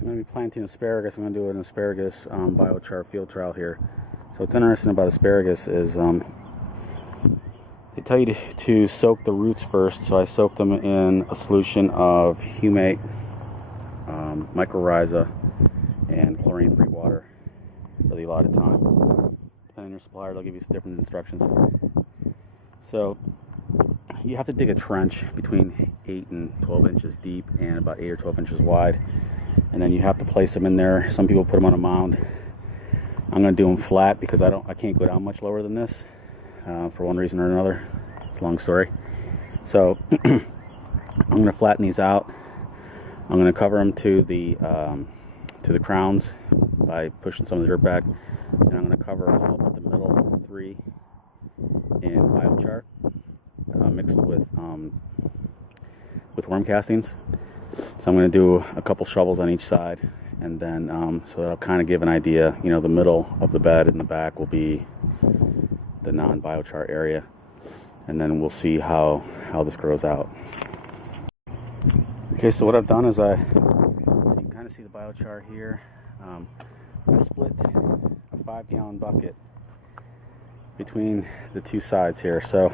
I'm going to be planting asparagus. I'm going to do an asparagus biochar field trial here. So what's interesting about asparagus is they tell you to soak the roots first. So I soaked them in a solution of humate, mycorrhiza, and chlorine-free water for the allotted time. Depending on your supplier, they'll give you different instructions. So you have to dig a trench between 8 and 12 inches deep and about 8 or 12 inches wide, and then you have to place them in there. Some people put them on a mound. I'm going to do them flat because I can't go down much lower than this for one reason or another. It's a long story. So I'm going to flatten these out. I'm going to cover them to the crowns by pushing some of the dirt back, and I'm going to cover all but the middle 3 in biochar mixed with worm castings. So I'm going to do a couple shovels on each side, and then so that'll kind of give an idea. You know, the middle of the bed and the back will be the non-biochar area, and then we'll see how this grows out. Okay, so what I've done is so you can kind of see the biochar here. I split a 5-gallon bucket between the two sides here. So,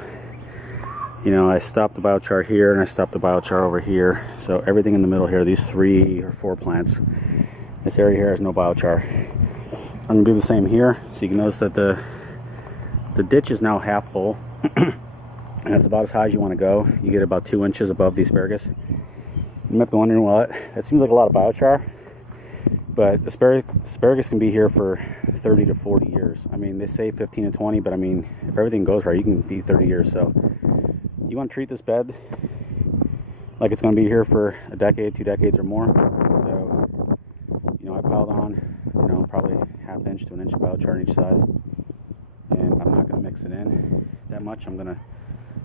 you know, I stopped the biochar here and I stopped the biochar over here. So everything in the middle here, these 3 or 4 plants, this area here has no biochar. I'm going to do the same here. So you can notice that the ditch is now half full. And that's about as high as you want to go. You get about 2 inches above the asparagus. You might be wondering, well, that seems like a lot of biochar. But asparagus can be here for 30 to 40 years. I mean, they say 15 to 20, but I mean, if everything goes right, you can be 30 years. So you want to treat this bed like it's going to be here for a decade, 2 decades or more. So, you know, I piled on, you know, probably ½ inch to 1 inch of biochar on each side. And I'm not going to mix it in that much. I'm going to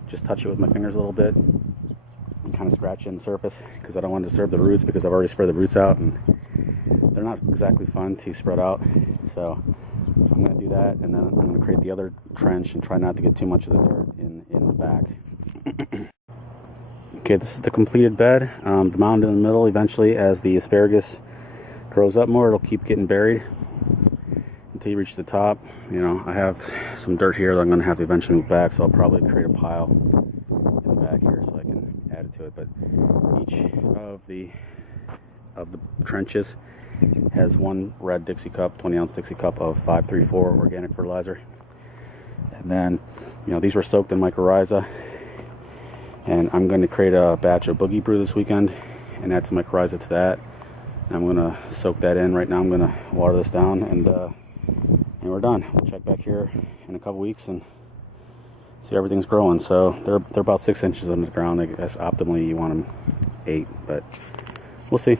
just touch it with my fingers a little bit and kind of scratch in the surface because I don't want to disturb the roots, because I've already spread the roots out and they're not exactly fun to spread out. So I'm going to do that, and then I'm going to create the other trench and try not to get too much of the dirt in the back. Okay, this is the completed bed. The mound in the middle, eventually as the asparagus grows up more, it'll keep getting buried until you reach the top. You know, I have some dirt here that I'm going to have to eventually move back, so I'll probably create a pile in the back here so I can add it to it. But each of the trenches has 1 red Dixie cup, 20-ounce Dixie cup of 534 organic fertilizer. And then, you know, these were soaked in mycorrhiza. And I'm going to create a batch of boogie brew this weekend and add some mycorrhiza to that. And I'm going to soak that in. Right now I'm going to water this down, and we're done. We'll check back here in a couple weeks and see everything's growing. So they're about 6 inches on the ground. I guess optimally you want them 8, but we'll see.